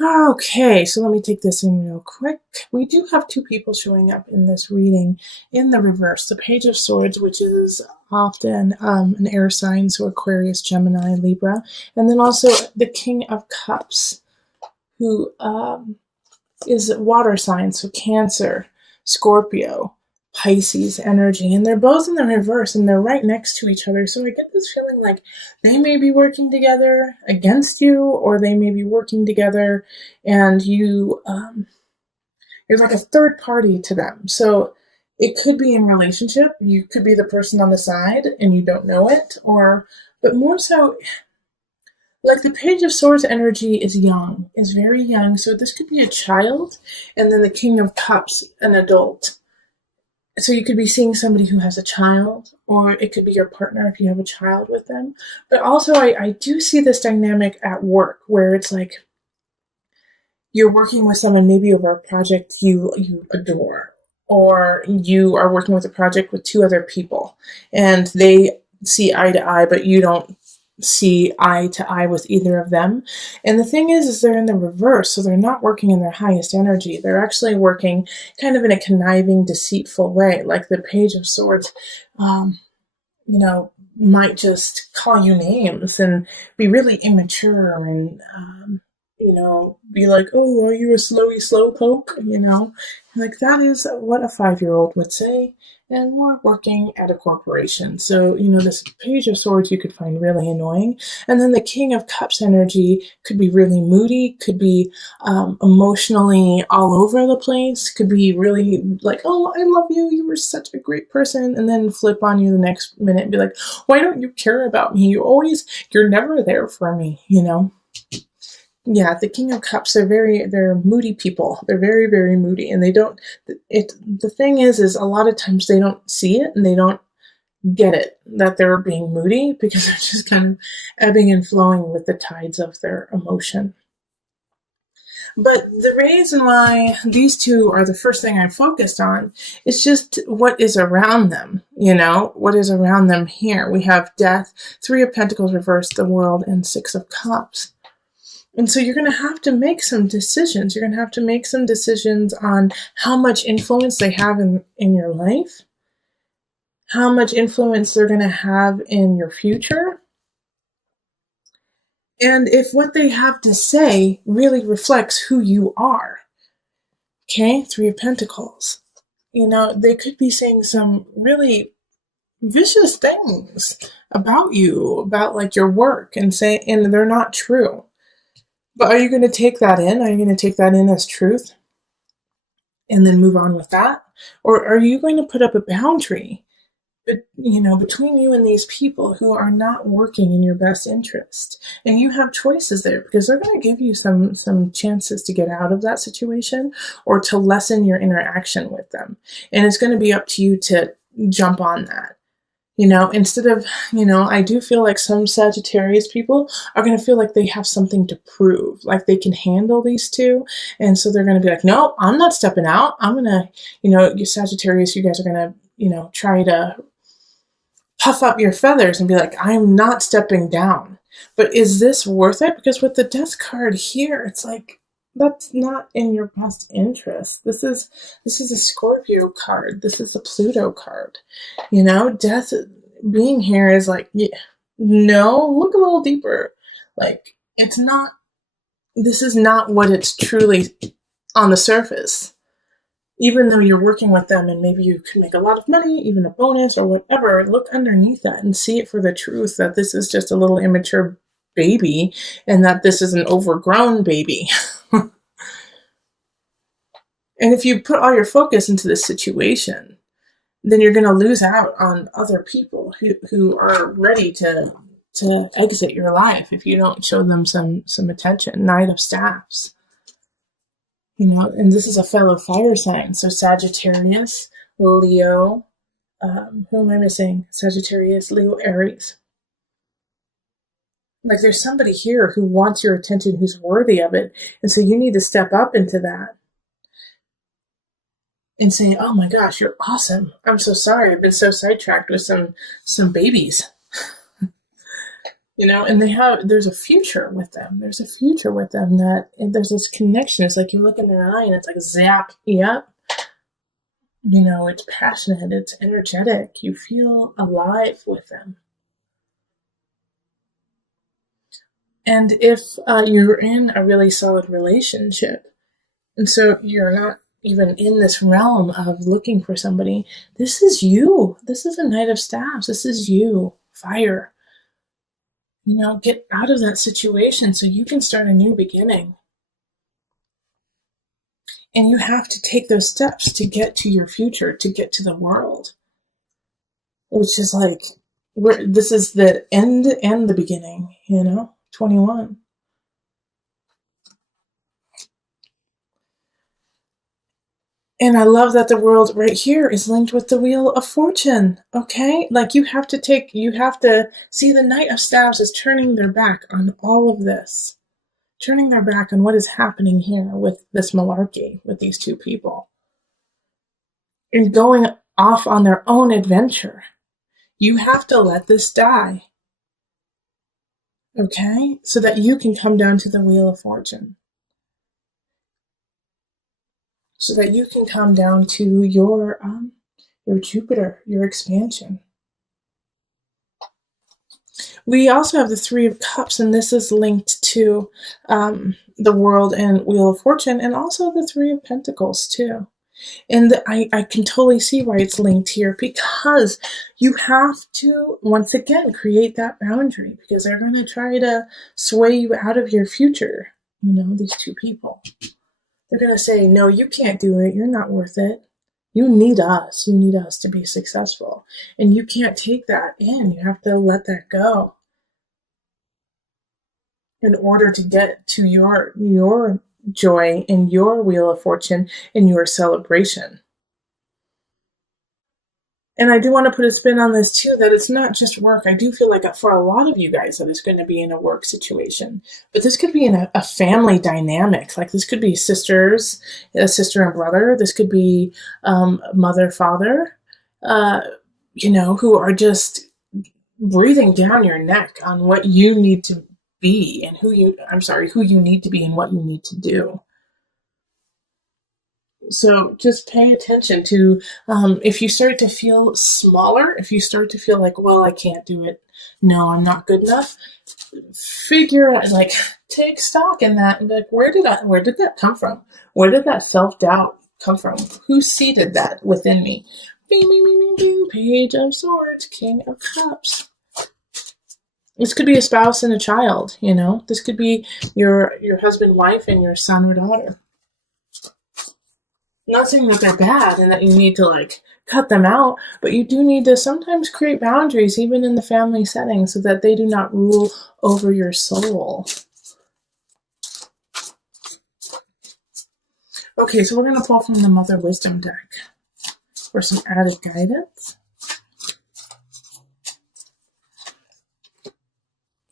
Okay, so let me take this in real quick. We do have two people showing up in this reading in the reverse. The Page of Swords, which is often an air sign, so Aquarius, Gemini, Libra, and then also the King of Cups, who is water sign, so Cancer, Scorpio, Pisces energy, and they're both in the reverse and they're right next to each other. So I get this feeling like they may be working together against you, or they may be working together and you're like a third party to them. So it could be in relationship. You could be the person on the side and you don't know it, or but more so like the Page of Swords energy is young, is very young. So this could be a child, and then the King of Cups, an adult. So you could be seeing somebody who has a child, or it could be your partner if you have a child with them. But also, I do see this dynamic at work where it's like you're working with someone maybe over a project you adore, or you are working with a project with two other people, and they see eye to eye, but you don't see eye to eye with either of them. And the thing is they're in the reverse, so they're not working in their highest energy. They're actually working kind of in a conniving, deceitful way. Like the Page of Swords, might just call you names and be really immature and be like, oh, are you a slowy slowpoke? Like that is what a 5-year-old would say. And we're working at a corporation. So, this Page of Swords you could find really annoying. And then the King of Cups energy could be really moody, could be emotionally all over the place, could be really like, oh, I love you, you were such a great person. And then flip on you the next minute and be like, why don't you care about me? You're never there for me. Yeah, the King of Cups, they're moody people. They're very, very moody, and they don't, the thing is a lot of times they don't see it and they don't get it that they're being moody because they're just kind of ebbing and flowing with the tides of their emotion. But the reason why these two are the first thing I focused on is just what is around them, what is around them here. We have Death, Three of Pentacles reversed, the World, and Six of Cups. And so you're going to have to make some decisions. You're going to have to make some decisions on how much influence they have in your life, how much influence they're going to have in your future, and if what they have to say really reflects who you are. Okay, Three of Pentacles. They could be saying some really vicious things about you, about like your work, and they're not true. But are you going to take that in? Are you going to take that in as truth and then move on with that? Or are you going to put up a boundary, between you and these people who are not working in your best interest? And you have choices there because they're going to give you some chances to get out of that situation or to lessen your interaction with them. And it's going to be up to you to jump on that. Instead of, I do feel like some Sagittarius people are going to feel like they have something to prove, like they can handle these two. And so they're going to be like, no, I'm not stepping out. I'm going to, you Sagittarius, you guys are going to, try to puff up your feathers and be like, I'm not stepping down. But is this worth it? Because with the Death card here, it's like, that's not in your best interest. This is a Scorpio card. This is a Pluto card. Death being here is like, yeah, no, look a little deeper. Like, this is not what it's truly on the surface. Even though you're working with them and maybe you can make a lot of money, even a bonus or whatever, look underneath that and see it for the truth that this is just a little immature baby and that this is an overgrown baby. And if you put all your focus into this situation, then you're going to lose out on other people who are ready to exit your life if you don't show them some attention. Knight of Staffs. And this is a fellow fire sign. So Sagittarius, Leo, who am I missing? Sagittarius, Leo, Aries. Like there's somebody here who wants your attention, who's worthy of it. And so you need to step up into that and say, oh my gosh, you're awesome. I'm so sorry. I've been so sidetracked with some babies. And there's a future with them. There's a future with them that there's this connection. It's like you look in their eye and it's like zap, yep. It's passionate, it's energetic. You feel alive with them. And if you're in a really solid relationship, and so you're not even in this realm of looking for somebody, this is you. This is a Knight of Staves. This is you. Fire. Get out of that situation so you can start a new beginning. And you have to take those steps to get to your future, to get to the world. Which is like, this is the end and the beginning, 21. And I love that the world right here is linked with the Wheel of Fortune, okay? Like you have to see the Knight of Staves is turning their back on all of this. Turning their back on what is happening here with this malarkey, with these two people. And going off on their own adventure. You have to let this die. Okay? So that you can come down to the Wheel of Fortune. So that you can come down to your Jupiter, your expansion. We also have the Three of Cups, and this is linked to the World and Wheel of Fortune, and also the Three of Pentacles too. And I can totally see why it's linked here, because you have to, once again, create that boundary, because they're going to try to sway you out of your future, these two people. They're going to say, no, you can't do it. You're not worth it. You need us. You need us to be successful. And you can't take that in. You have to let that go in order to get to your joy and your Wheel of Fortune and your celebration. And I do want to put a spin on this too, that it's not just work. I do feel like for a lot of you guys that it's going to be in a work situation, but this could be in a family dynamic. Like this could be sisters, a sister and brother. This could be mother, father, who are just breathing down your neck on what you need to be and who you need to be and what you need to do. So just pay attention to if you start to feel smaller, if you start to feel like, well, I can't do it. No, I'm not good enough. Figure out, take stock in that and be like, where did that come from? Where did that self-doubt come from? Who seeded that within me? Bing, bing, bing, bing, bing. Page of Swords, King of Cups. This could be a spouse and a child, This could be your husband, wife, and your son or daughter. Not saying that they're bad and that you need to cut them out, but you do need to sometimes create boundaries even in the family setting so that they do not rule over your soul. Okay, so we're going to pull from the Mother Wisdom deck for some added guidance.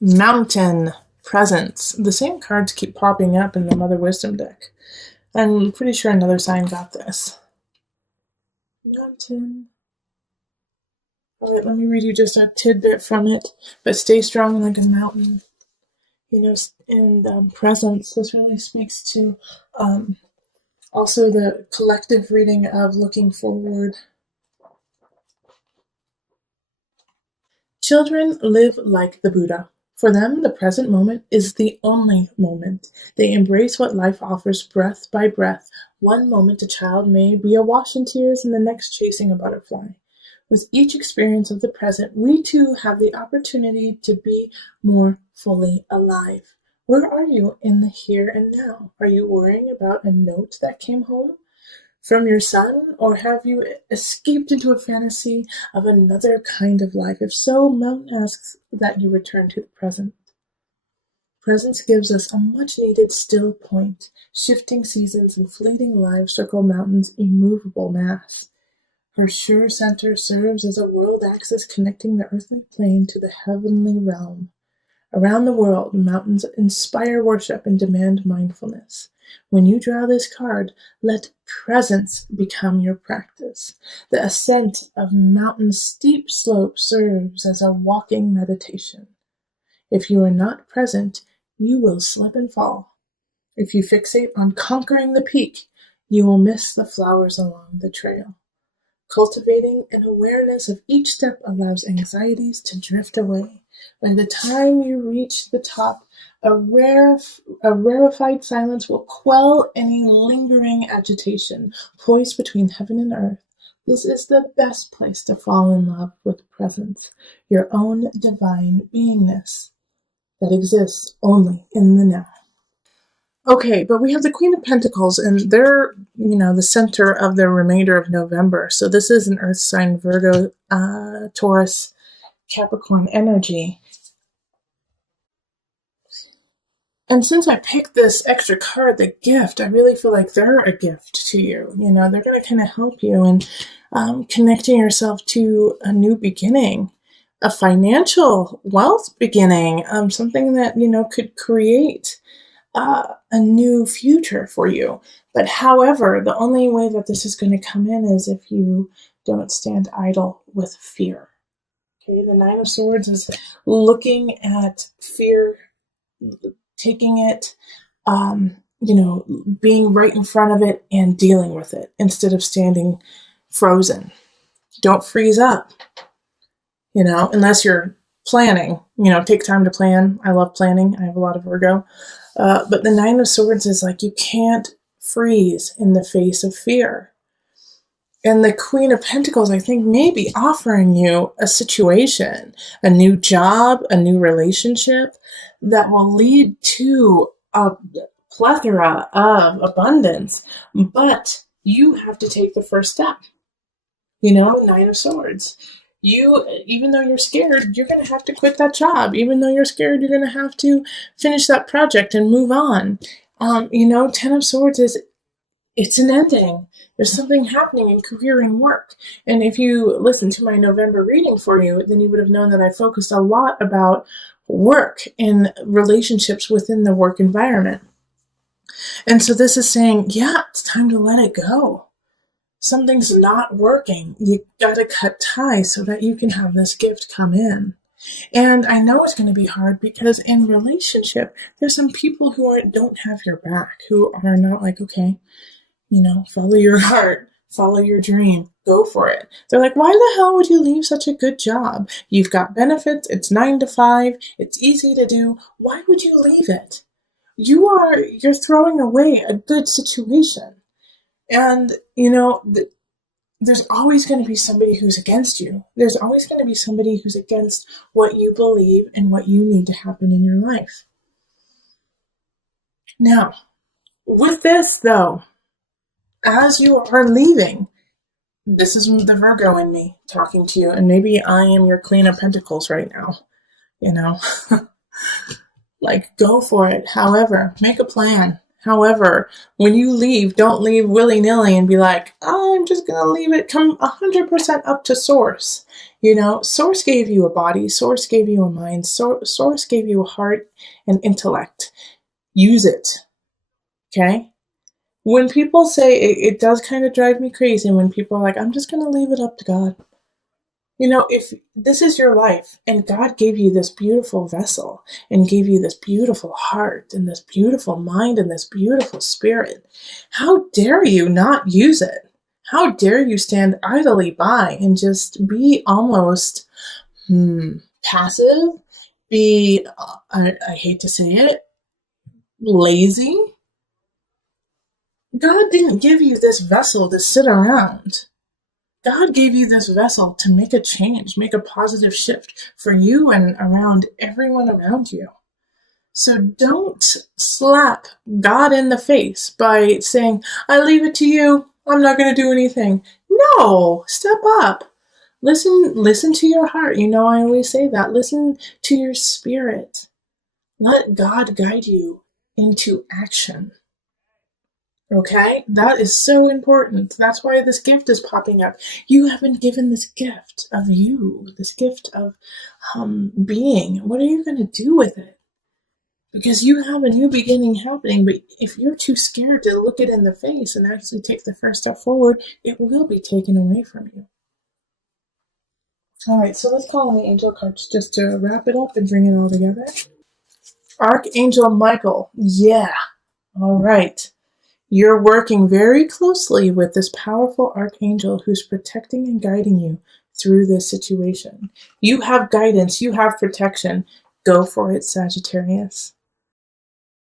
Mountain, Presence. The same cards keep popping up in the Mother Wisdom deck. I'm pretty sure another sign got this. Mountain. All right, let me read you just a tidbit from it. But stay strong like a mountain. And presence. This really speaks to also the collective reading of looking forward. Children live like the Buddha. For them, the present moment is the only moment. They embrace what life offers breath by breath. One moment a child may be awash in tears and the next chasing a butterfly. With each experience of the present, we too have the opportunity to be more fully alive. Where are you in the here and now? Are you worrying about a note that came home from your son, or have you escaped into a fantasy of another kind of life? If so, Mountain asks that you return to the present. Presence gives us a much-needed still point. Shifting seasons and fleeting lives circle Mountain's immovable mass. Her sure center serves as a world axis connecting the earthly plane to the heavenly realm. Around the world, mountains inspire worship and demand mindfulness. When you draw this card, let presence become your practice. The ascent of mountain's steep slope serves as a walking meditation. If you are not present, you will slip and fall. If you fixate on conquering the peak, you will miss the flowers along the trail. Cultivating an awareness of each step allows anxieties to drift away. By the time you reach the top, a rarefied silence will quell any lingering agitation. Poised between heaven and earth, this is the best place to fall in love with presence, your own divine beingness that exists only in the now. Okay, but we have the Queen of Pentacles, and they're, the center of the remainder of November. So this is an Earth sign, Virgo, Taurus, Capricorn energy. And since I picked this extra card, the gift, I really feel like they're a gift to you. They're going to kind of help you in connecting yourself to a new beginning, a financial wealth beginning, something that, could create a new future for you. But however, the only way that this is going to come in is if you don't stand idle with fear. Okay, the Nine of Swords is looking at fear, taking it, being right in front of it and dealing with it instead of standing frozen. Don't freeze up, unless you're planning, take time to plan. I love planning. I have a lot of Virgo. But the Nine of Swords is like you can't freeze in the face of fear. And the Queen of Pentacles, I think, may be offering you a situation, a new job, a new relationship that will lead to a plethora of abundance. But you have to take the first step. Nine of Swords. Even though you're scared, you're going to have to quit that job. Even though you're scared, you're going to have to finish that project and move on. Ten of Swords it's an ending. There's something happening in career and work. And if you listen to my November reading for you, then you would have known that I focused a lot about work and relationships within the work environment. And so this is saying, yeah, it's time to let it go. Something's not working. You gotta cut ties so that you can have this gift come in. And I know it's going to be hard because in relationship, there's some people who don't have your back, who are not like, okay, follow your heart, follow your dream, go for it. They're like, why the hell would you leave such a good job? You've got benefits. It's 9 to 5. It's easy to do. Why would you leave it? You're throwing away a good situation. And, there's always going to be somebody who's against you. There's always going to be somebody who's against what you believe and what you need to happen in your life. Now, with this, though, as you are leaving, this is the Virgo in me talking to you, and maybe I am your Queen of Pentacles right now, like, go for it. However, make a plan. However, when you leave, don't leave willy-nilly and be like, oh, I'm just going to leave it. Come 100% up to Source. Source gave you a body. Source gave you a mind. Source gave you a heart and intellect. Use it. Okay? When people say, it does kind of drive me crazy when people are like, I'm just going to leave it up to God. If this is your life and God gave you this beautiful vessel and gave you this beautiful heart and this beautiful mind and this beautiful spirit, how dare you not use it? How dare you stand idly by and just be almost passive, be, I hate to say it, lazy? God didn't give you this vessel to sit around. God gave you this vessel to make a change, make a positive shift for you and around everyone around you. So don't slap God in the face by saying, I leave it to you. I'm not going to do anything. No, step up. Listen to your heart. I always say that. Listen to your spirit. Let God guide you into action. Okay? That is so important. That's why this gift is popping up. You have been given this gift of you, this gift of being. What are you going to do with it? Because you have a new beginning happening, but if you're too scared to look it in the face and actually take the first step forward, it will be taken away from you. All right, so let's call on the angel cards just to wrap it up and bring it all together. Archangel Michael. Yeah. All right. You're working very closely with this powerful archangel who's protecting and guiding you through this situation. You have guidance, you have protection. Go for it, Sagittarius.